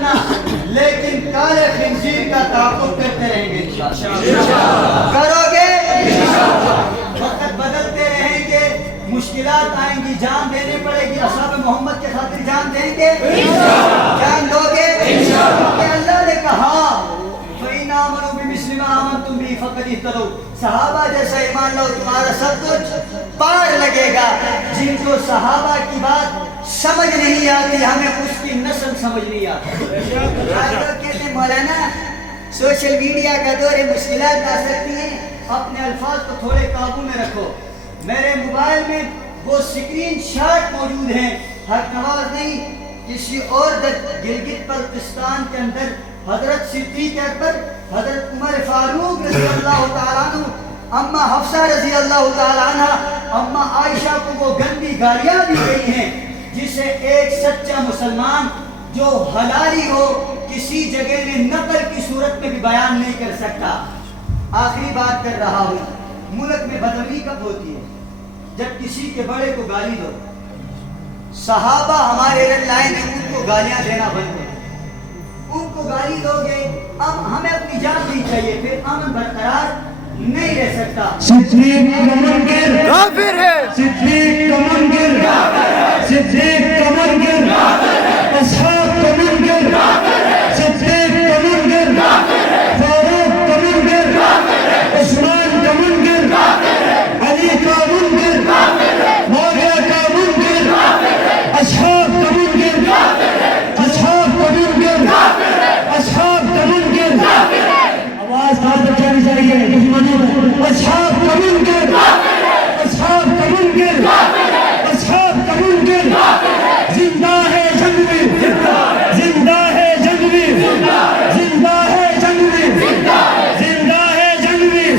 کرنا، لیکن کالے خنزیر کا تعاقب کرتے رہیں گے کرو گے وقت بدلتے رہیں گے، مشکلات آئیں گی، جان دینی پڑے گی، اصحاب محمد کے خاطر جان دیں گے، جان دو گے کہ اللہ نے کہا فَإِنْ آمَنُوا بِمِثْلِ مَا آمَنْتُمْ بِهِ فَقَدِ اهْتَدَوْا، صحابہ جیسا ایمان لو تمہارا سب کچھ پار لگے گا۔ جن کو صحابہ کی بات سمجھ نہیں آتی ہمیں اس کی نسل سمجھ نہیں آتی۔ آج لوگ کہتے ہیں مولانا سوشل میڈیا کا دور ہے، مشکلات آ سکتی ہیں، اپنے الفاظ کو تھوڑے قابو میں رکھو۔ میرے موبائل میں وہ سکرین شاٹ موجود ہیں، حق نواز نہیں کسی اور گلگت بلتستان کے اندر حضرت صدیق اکبر، حضرت عمر فاروق رضی اللہ تعالیٰ عنہ، اما حفصہ رضی اللہ تعالیٰ عنہ، اما عائشہ کو وہ گندی گالیاں دی گئی ہیں جسے ایک سچا مسلمان جو حلالی ہو کسی جگہ میں نقل کی صورت میں بھی بیان نہیں کر سکتا۔ آخری بات کر رہا ہوں، ملک میں بدعملی کب ہوتی ہے؟ جب کسی کے بڑے کو گالی دو۔ صحابہ ہمارے رد لائن ہیں، ان کو گالیاں دینا بند ہے، ان کو گالی دو گے اب ہمیں اپنی جان بھی چاہیے، پھر امن برقرار نہیں رہ سکتا۔ صدیق کا منکر کافر ہے، صدیق کا منکر صدیق کا منکر اصحاب کا منکر صدیق کا منکر فاروق کا منکر عثمان کا منکر علی کا منکر معاویہ کا منکر اصحاب کا منکر اصحاب کا منکر اصحاب کا منکر آواز بات بچانی چاہیے دشمنوں میں، اصحاب کا منکر اصحاب کا منکر اصحاب کا منکر زندہ ہے جنگ میں، زندہ ہے جنگ میں، زندہ ہے جنگ میں، زندہ ہے جنگ میں،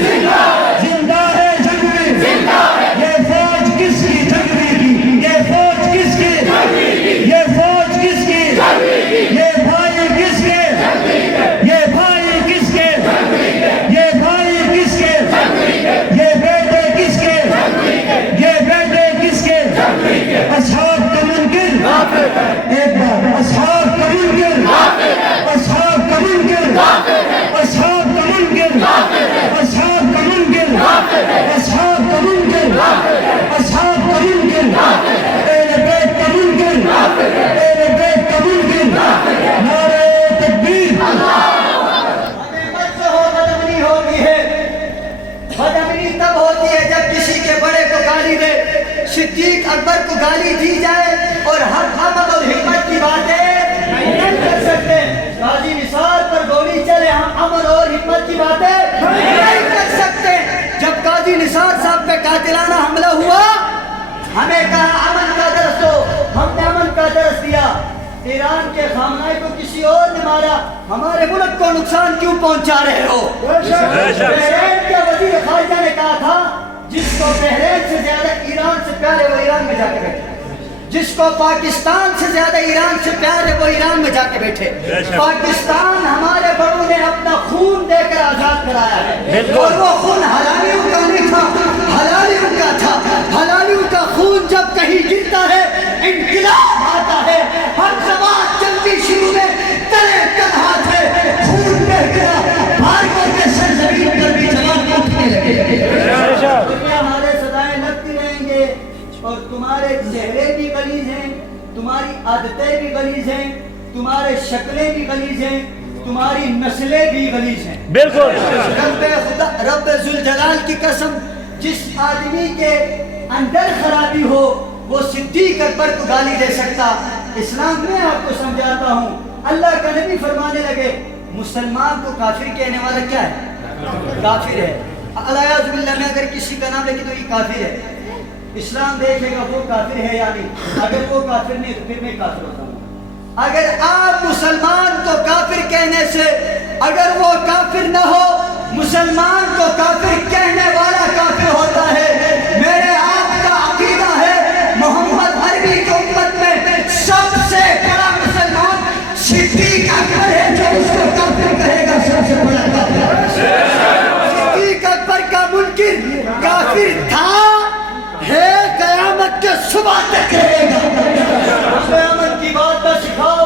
زندہ ہے جنگ میں۔ یہ فوج کس کی جنگ میں کی؟ یہ فوج کس کی؟ یہ فوج کس کی؟ یہ بھائی کس کے؟ یہ بھائی کس کے؟ یہ بھائی کس کے؟ یہ بیٹے کس کے؟ یہ بیٹے کس کے؟ اصحاب کا منکر، ایک بار اصحاب کا منکر، اصحاب کا منکر، اصحاب کا منکر، اصحاب کا منکر، اصحاب کا منکر، اصحاب کا منکر، اہل بیت کا منکر، اہل بیت کا منکر، نعرہ تکبیر۔ ہمیں مت ہو بدعملی ہوتی ہے، بدعملی تب ہوتی ہے جب کسی کے بڑے کو گالی دے، صدیق اکبر کو گالی دی جائے اور ہم عمل اور حکمت کی باتیں نہیں کر سکتے۔ قاضی نثار پر گولی چلے، ہم عمل اور حکمت کی باتیں نہیں کر سکتے۔ جب قاضی نثار صاحب پہ قاتلانہ حملہ ہوا، ہمیں کہا امن کا درس دو، ہم نے امن کا درس دیا۔ ایران کے خامنہ کو کسی اور نے مارا، ہمارے ملک کو نقصان کیوں پہنچا رہے ہو؟ بحرین کے وزیر خارجہ نے کہا تھا جس کو بحرین سے زیادہ ایران سے پیار ہے وہ ایران میں جا کے بیٹھے، جس کو پاکستان سے زیادہ ایران سے پیار ہے وہ ایران میں جا کے بیٹھے۔ پاکستان ہمارے بڑوں نے اپنا خون دے کر آزاد کرایا ہے، اور وہ خون حلالیوں کا نہیں تھا، حلالیوں کا تھا۔ حلالیوں کا خون جب کہیں گرتا ہے انقلاب آتا ہے۔ ہر زبان چلتی شروع میں تلے کنہات ہے، خون بہ گیا، بھارتوں کے سرزمین پر بھی جوان اٹھنے لگے۔ دنیا ہمارے صدائیں لگتی رہیں گے، اور تمہارے چہرے بھی غلیظ ہیں، تمہاری عادتیں بھی غلیظ ہیں، تمہارے شکلیں بھی غلیظ ہیں، تمہاری نسلیں بھی غلیظ ہیں۔ بالکل رب ذوالجلال کی قسم، جس آدمی کے اندر خرابی ہو وہ صدیق اکبر کو گالی دے سکتا۔ اسلام میں آپ کو سمجھاتا ہوں، اللہ کا نبی فرمانے لگے مسلمان کو کافر کہنے والا کیا ہے؟ کافر ہے۔ الیاذ باللہ میں اگر کسی کا نام لے تو یہ کافر ہے، اسلام دیکھے گا وہ کافر ہے یا نہیں۔ اگر وہ کافر نہیں تو پھر میں کافر ہوتا ہوں۔ اگر آپ مسلمان کو کافر کہنے سے اگر وہ کافر نہ ہو، مسلمان کو کافر کہنے والا کافر ہوتا ہے۔ میرے آپ کا عقیدہ ہے محمد عربی کی امت میں سب سے بڑا مسلمان صدیق اکبر ہے، جو اس کو کافر کہے گا سب سے بڑا کافر۔ صدیق اکبر کا منکر کافر تھا، ہے، قیامت کے صبح تک رہے گا۔ قیامت کی بات نہ سکھاؤ،